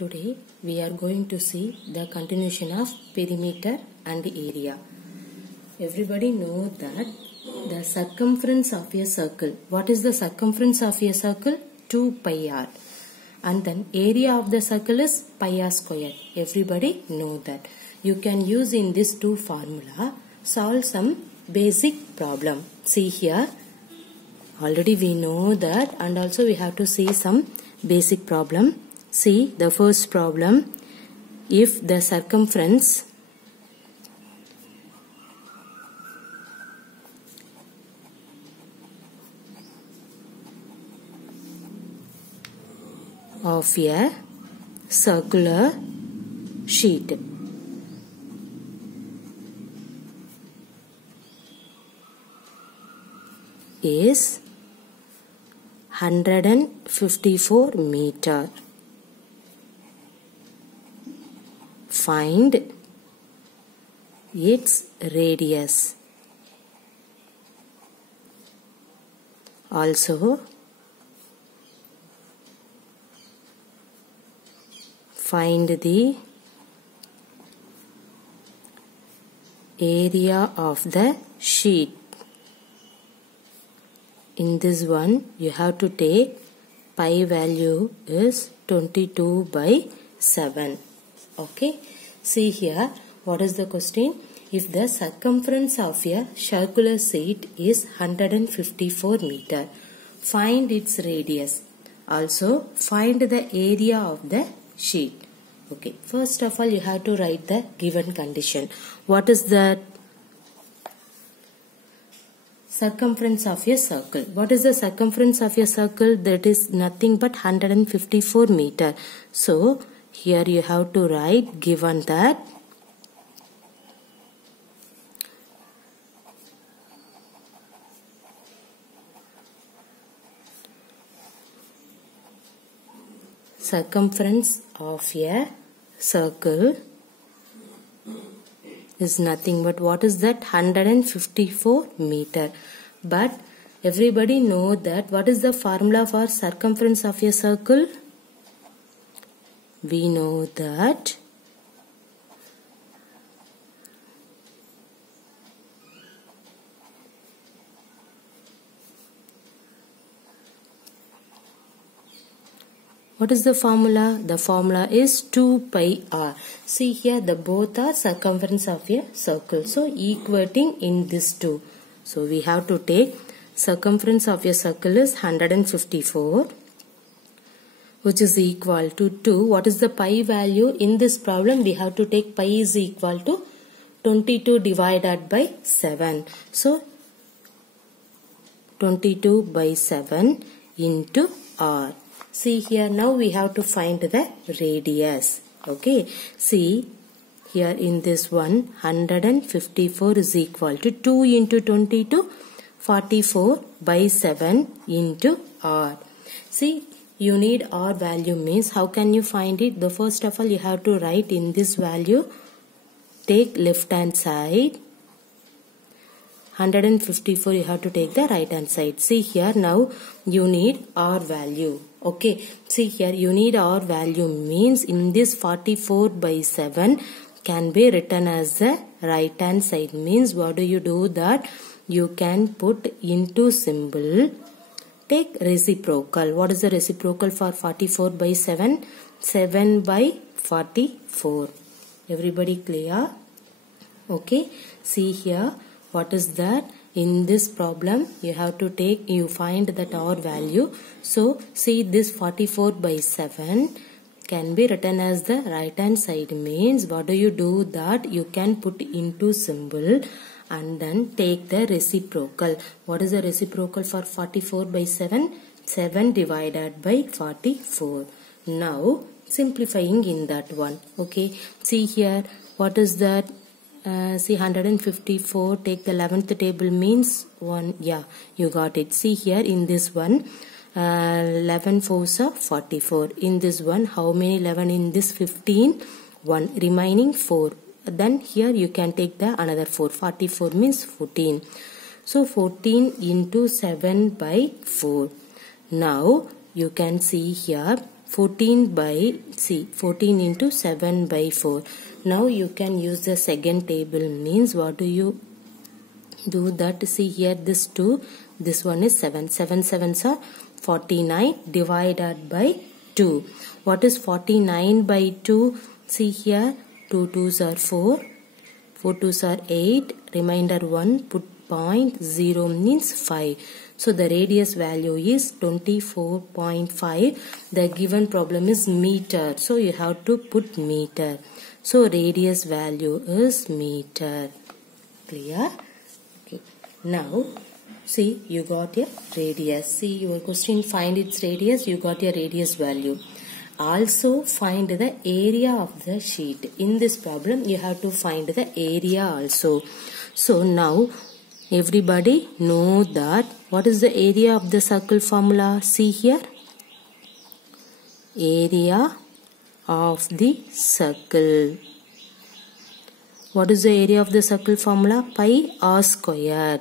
Today we are going to see the continuation of perimeter and area. Everybody know that the circumference of a circle. What is the circumference of a circle? 2 pi r. And then area of the circle is pi r square. Everybody know that. You can use in this two formula solve some basic problem. See here. Already we know that, and also we have to see some basic problem. See the first problem. If the circumference of a circular sheet is 154 meter. Find its radius. Also, find the area of the sheet. In this one, you have to take pi value is 22/7. Okay. See here, what is the question? If the circumference of a circular sheet is 154 meter, find its radius. Also, find the area of the sheet. Okay. First of all, you have to write the given condition. What is that? Circumference of a circle. What is the circumference of a circle? That is nothing but 154 meter. So, here you have to write, given that circumference of a circle is nothing but, what is that? 154 meter. But everybody know that what is the formula for circumference of a circle? We know that what is the formula? The formula is 2 pi r. See here, the both are circumference of a circle. So, equating in this two. So, we have to take circumference of a circle is 154, which is equal to 2. What is the pi value? In this problem, we have to take pi is equal to 22 divided by 7. So, 22/7 into r. See here, now we have to find the radius. Okay. See here in this one, 154 is equal to 2 into 22, 44/7 into r. See, you need r value means how can you find it? The first of all, you have to write in this value, take left hand side. 154, you have to take the right hand side. See here, now you need r value. Okay, see here, you need r value means in this 44/7 can be written as the right hand side. Means what do you do? That you can put into symbol, take reciprocal. What is the reciprocal for 44/7? 7/44. Everybody clear? Okay, see here, what is that? In this problem, you have to take, you find that r value. So, see this 44/7 can be written as the right hand side. Means what do you do? That you can put into symbol and then take the reciprocal. What is the reciprocal for 44/7? 7 divided by 44. Now, simplifying in that one. Okay, see here, what is that? See 154, take the 11th table means 1. Yeah, you got it. See here in this one, 11 4s are 44. In this one, how many 11 in this? 15, 1, remaining 4. Then here you can take the another 4. 44 means 14. So 14 into 7/4. Now you can see here 14 into 7 by 4. Now you can use the second table, means what do you do that? See here, this 2, this one is 7. 7 sevens are 49 divided by 2. What is 49 by 2? See here, 2 2s are 4, 4 2s are 8, remainder 1, put 0.0 means 5. So the radius value is 24.5. The given problem is meter. So you have to put meter. So radius value is meter. Clear? Okay. Now see, you got a radius. See, your question, find its radius. You got a radius value. Also find the area of the sheet. In this problem you have to find the area also. So now everybody know that what is the area of the circle formula? See here, area of the circle. What is the area of the circle formula? Pi r squared.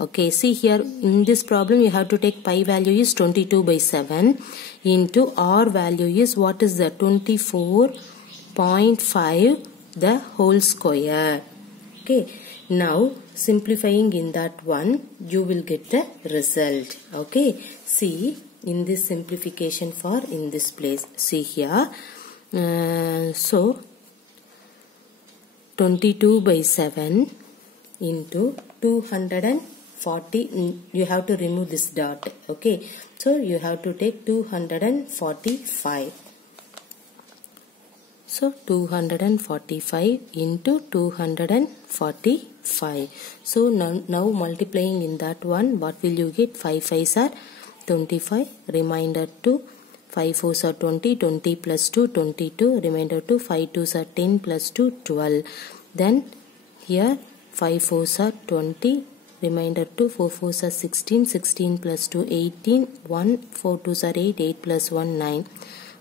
Okay, see here, in this problem you have to take pi value is 22 by 7 into r value is, what is the 24.5 the whole square. Okay, now simplifying in that one, you will get the result. Okay, see in this simplification for in this place, see here, so 22 by 7 into 240, you have to remove this dot. Okay, so you have to take 245. So 245 into 245. So now multiplying in that one, what will you get? 5 5s are 25, remainder 2, 5 4s are 20, 20 plus 2, 22, remainder 2, 5 2s are 10 plus 2, 12. Then here 5 4s are 20, remainder 2, 4 4s are 16, 16 plus 2, 18, 1, 4 2s are 8, 8 plus 1, 9,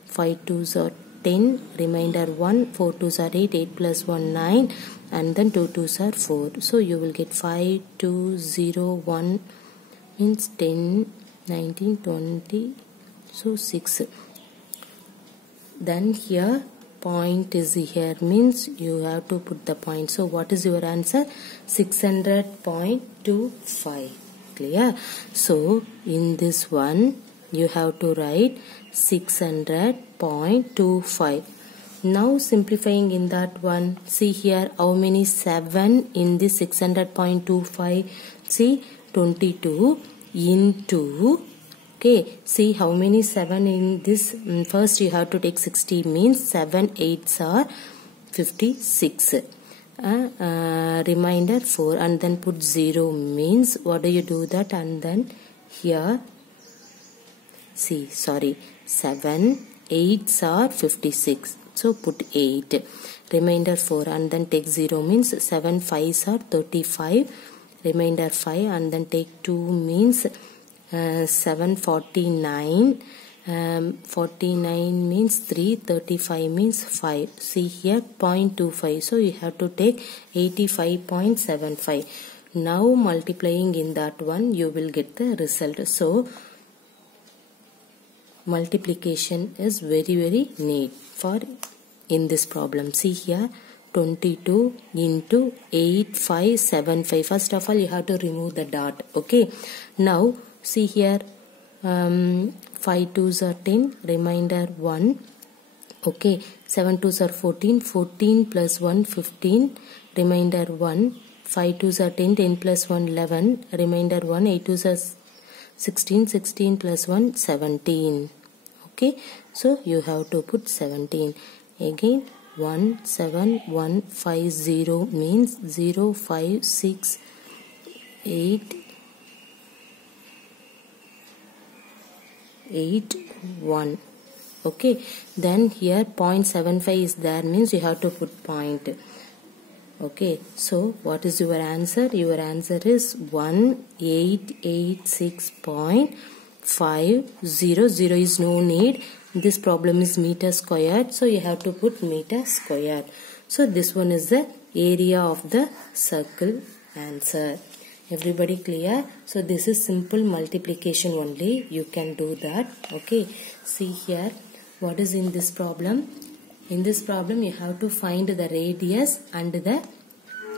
5 2s are 10, remainder 1, 4 2s are 8, 8 plus 1, 9, and then 2 2s are 4. So you will get 5, 2, 0, 1 means 10, 19, 20, so 6. Then here point is here, means you have to put the point. So what is your answer? 600.25. Clear? So in this one you have to write 600.25. Now simplifying in that one, see here how many 7 in this 600.25. See 22 into, okay, see how many 7 in this. First you have to take 60, means 7 8s are 56. Remainder 4, and then put 0, means what do you do that? And then here see, sorry, 7 8s are 56, so put 8, remainder 4, and then take 0, means 7 5s are 35, remainder 5, and then take 2, means 749, 49 means 3, 35 means 5. See here 0.25, so you have to take 85.75. Now multiplying in that one, you will get the result. So multiplication is very neat for in this problem. See here 22 into 8575. First of all you have to remove the dot. Okay, now see here 5 2s are 10, remainder 1. Okay, 7 2s are 14, 14 plus 1 15, remainder 1. 5 2s are 10, 10 plus 1 11, remainder 1. 8 2s are 16, 16 plus 1 17. Okay, so you have to put 17. Again 17150 means 0 5 6 8 8 1. Okay, then here 0.75 is there, means you have to put point. Okay, so what is your answer? Your answer is 1886.500. Zero is no need. This problem is meter squared, so you have to put meter squared. So this one is the area of the circle answer. Everybody clear? So this is simple multiplication only. You can do that. Okay, see here what is in this problem? In this problem you have to find the radius and the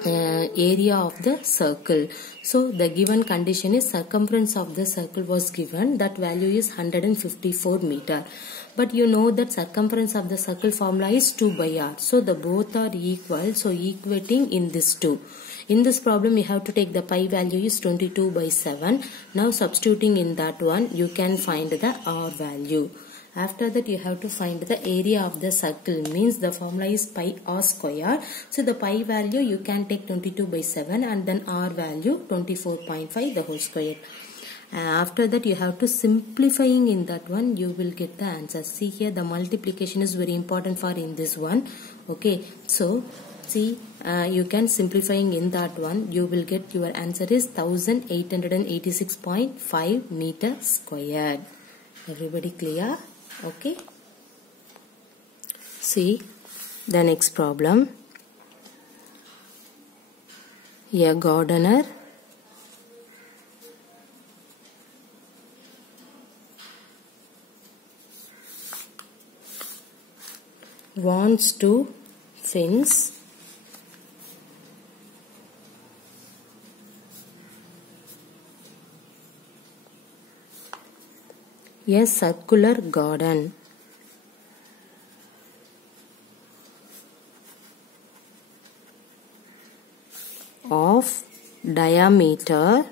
area of the circle. So the given condition is circumference of the circle was given, that value is 154 meter. But you know that circumference of the circle formula is 2 by r. So the both are equal, so equating in this 2. In this problem you have to take the pi value is 22 by 7. Now substituting in that one you can find the r value. After that you have to find the area of the circle, means the formula is pi r square. So the pi value you can take 22 by 7 and then r value 24.5 the whole square. After that you have to simplifying in that one, you will get the answer. See here the multiplication is very important for in this one. Okay, so see you can simplifying in that one, you will get your answer is 1886.5 meter squared. Everybody clear? Okay. See the next problem. A gardener wants to fence a circular garden of diameter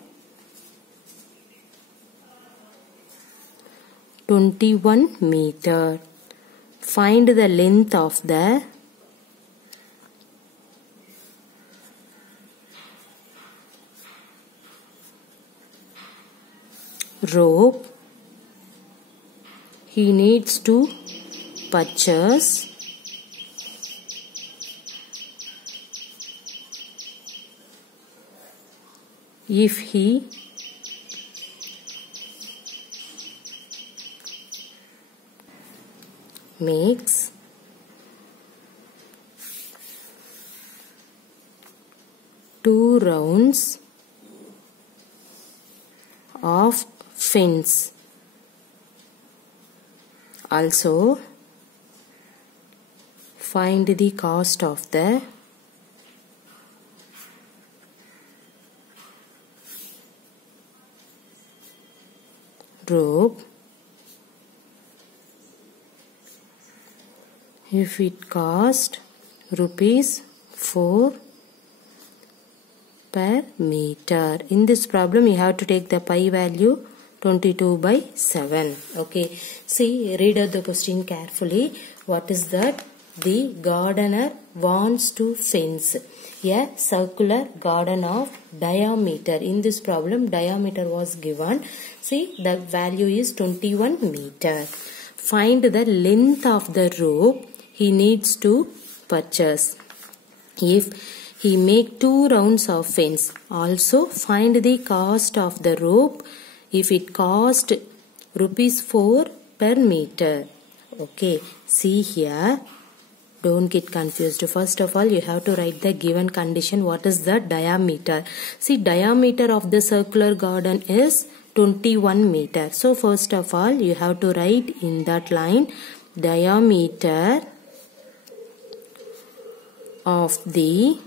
21 meter. Find the length of the rope he needs to purchase if he makes 2 rounds of fence. Also find the cost of the rope if it cost rupees 4 per meter. In this problem you have to take the pi value 22 by 7. Okay, see, read out the question carefully. What is that? The gardener wants to fence a circular garden of diameter. In this problem diameter was given. See, the value is 21 meter. Find the length of the rope he needs to purchase if he make 2 rounds of fence. Also find the cost of the rope if it cost rupees 4 per meter. Okay, see here, don't get confused. First of all you have to write the given condition. What is the diameter? See, diameter of the circular garden is 21 meter. So first of all you have to write in that line diameter of the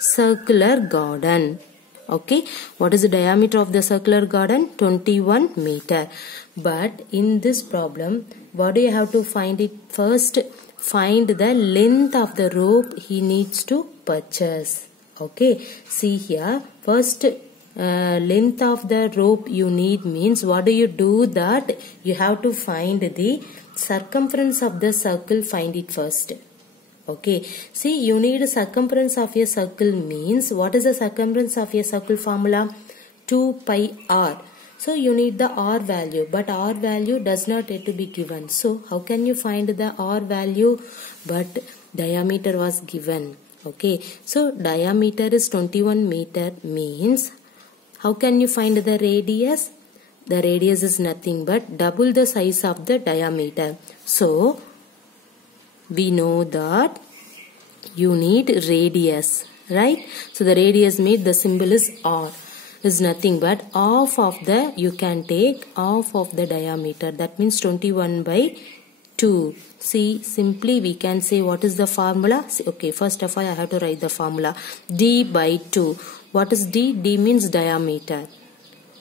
circular garden. Okay, what is the diameter of the circular garden? 21 meter. But in this problem, what do you have to find it? First, find the length of the rope he needs to purchase. Okay, see here, first length of the rope you need means what do you do? That you have to find the circumference of the circle, find it first. Okay, see, you need circumference of a circle means what is the circumference of a circle formula? 2 pi r. So you need the r value, but r value does not yet to be given. So how can you find the r value? But diameter was given. Okay, so diameter is 21 meter means how can you find the radius? The radius is nothing but double the size of the diameter. So we know that you need radius, right? So the radius means the symbol is r. is nothing but half of the, you can take half of the diameter. That means 21 by 2. See, simply we can say what is the formula? See, okay, first of all I have to write the formula. D by 2. What is D? D means diameter.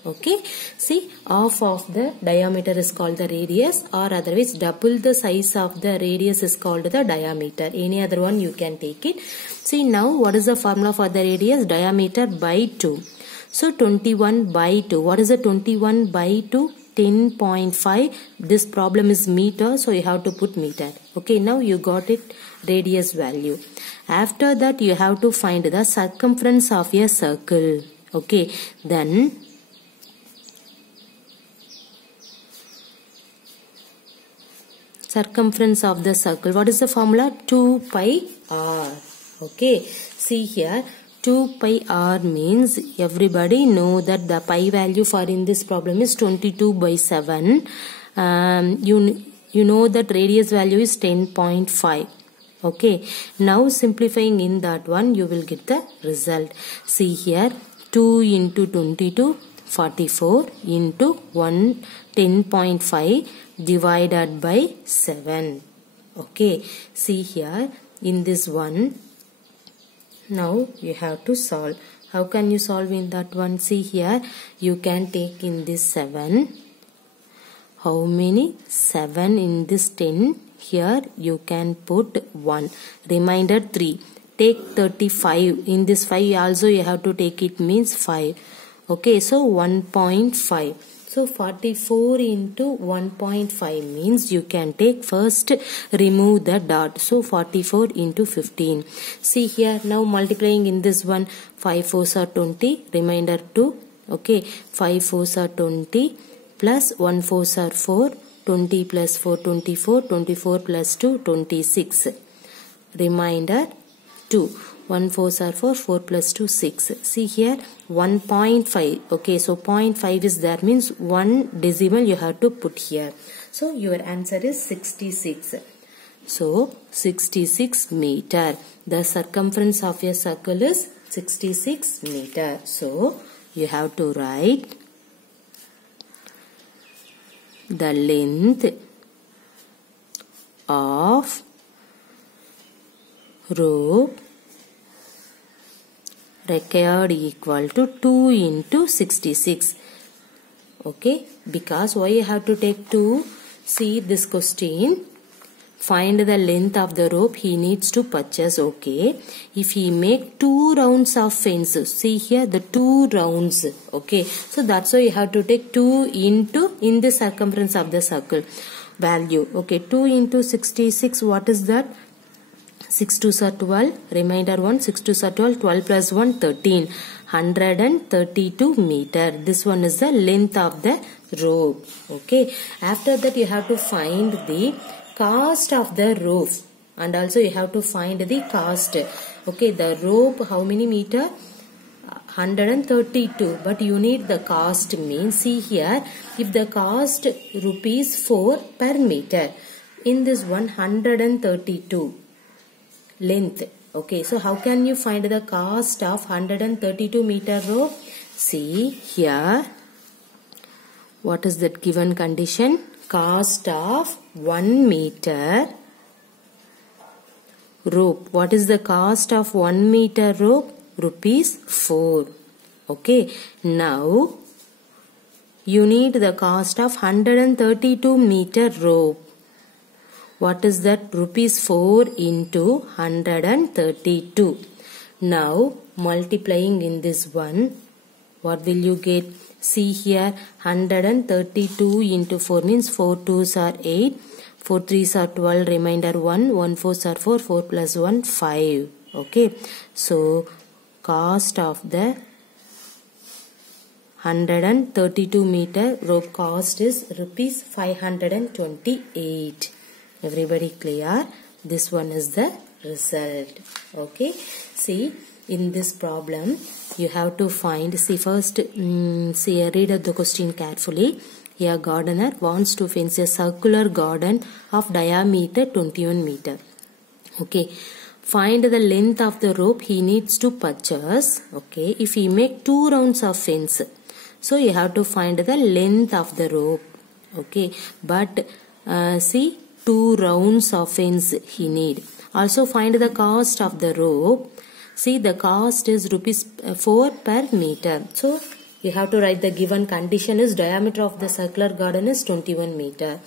Okay, see, half of the diameter is called the radius, or otherwise double the size of the radius is called the diameter. Any other one you can take it. See, now what is the formula for the radius? Diameter by 2. So 21 by 2. What is the 21 by 2? 10.5. This problem is meter, so you have to put meter. Okay, now you got it, radius value. After that you have to find the circumference of a circle. Okay, then circumference of the circle. What is the formula? 2 pi r. Okay, see here, 2 pi r means everybody know that the pi value for in this problem is 22 by 7. You know that radius value is 10.5. Okay, now simplifying in that one you will get the result. See here, 2 into 22, 44 into 1, 10.5 divided by 7. Okay, see here in this one, now you have to solve. How can you solve in that one? See here, you can take in this 7. How many? 7 in this 10. Here you can put 1. Remainder 3. Take 35. In this 5 also you have to take it, means 5. Okay, so 1.5. So 44 into 1.5 means you can take first, remove the dot. So 44 into 15. See here, now multiplying in this one, 5 4s are 20, remainder 2. Okay, 5 4s are 20 plus 1 4s are 4, 20 plus 4 24, 24 plus 2 26. Remainder 2. 1 4s are 4, 4 plus 2 6. See here 1.5. Okay, so 0.5 is there, means 1 decimal you have to put here. So your answer is 66. So 66 meter. The circumference of a circle is 66 meter. So you have to write the length of rope required equal to 2 into 66. Okay, because why you have to take 2? See this question, find the length of the rope he needs to purchase. Okay, if he make 2 rounds of fence, see here the 2 rounds. Okay, so that's why you have to take 2 into in the circumference of the circle value. Okay, 2 into 66, what is that? 6 2s are 12, remainder 1, 6 2s are 12, 12 plus 1 13, 132 meter. This one is the length of the rope. Okay, after that you have to find the cost of the rope, and also you have to find the cost. Okay, the rope how many meter? 132, but you need the cost, means see here, if the cost rupees 4 per meter, in this 132 length. Okay, so how can you find the cost of 132 meter rope? See here, what is that given condition? Cost of 1 meter rope. What is the cost of 1 meter rope? Rupees 4. Okay, now you need the cost of 132 meter rope. What is that? Rupees 4 into 132. Now multiplying in this one, what will you get? See here, 132 into 4 means 4 2s are 8, 4 3s are 12, remainder 1, 1 4s are 4, 4 plus 1 5. Okay, so cost of the 132 meter rope cost is rupees 528. Everybody clear? This one is the result. Okay, see in this problem you have to find, see first, read the question carefully. A gardener wants to fence a circular garden of diameter 21 meter. Okay, find the length of the rope he needs to purchase. Okay, if he make 2 rounds of fence, so you have to find the length of the rope. Okay, but see, 2 rounds of fence he need. Also find the cost of the rope. See, the cost is rupees 4 per meter. So you have to write the given condition is diameter of the circular garden is 21 meter.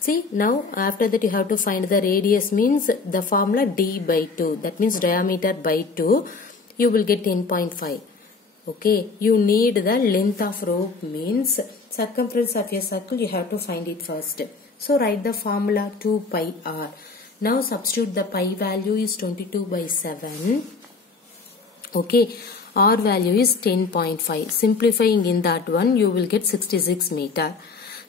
See, now after that you have to find the radius, means the formula d by 2. That means diameter by 2. You will get 10.5. Okay, you need the length of rope, means circumference of a circle you have to find it first. So write the formula 2 pi r. Now substitute the pi value is 22 by 7. Okay, r value is 10.5. Simplifying in that one, you will get 66 meter.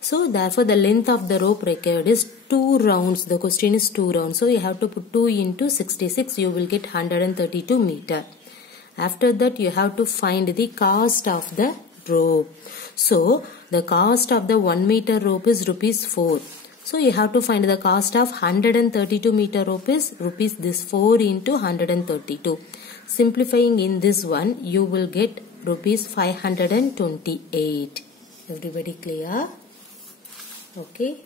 So therefore the length of the rope required is 2 rounds. The question is 2 rounds. So you have to put 2 into 66. You will get 132 meter. After that you have to find the cost of the rope. So the cost of the 1 meter rope is rupees 4. So you have to find the cost of 132 meter rope is rupees this 4 into 132. Simplifying in this one, you will get rupees 528. Everybody clear? Okay.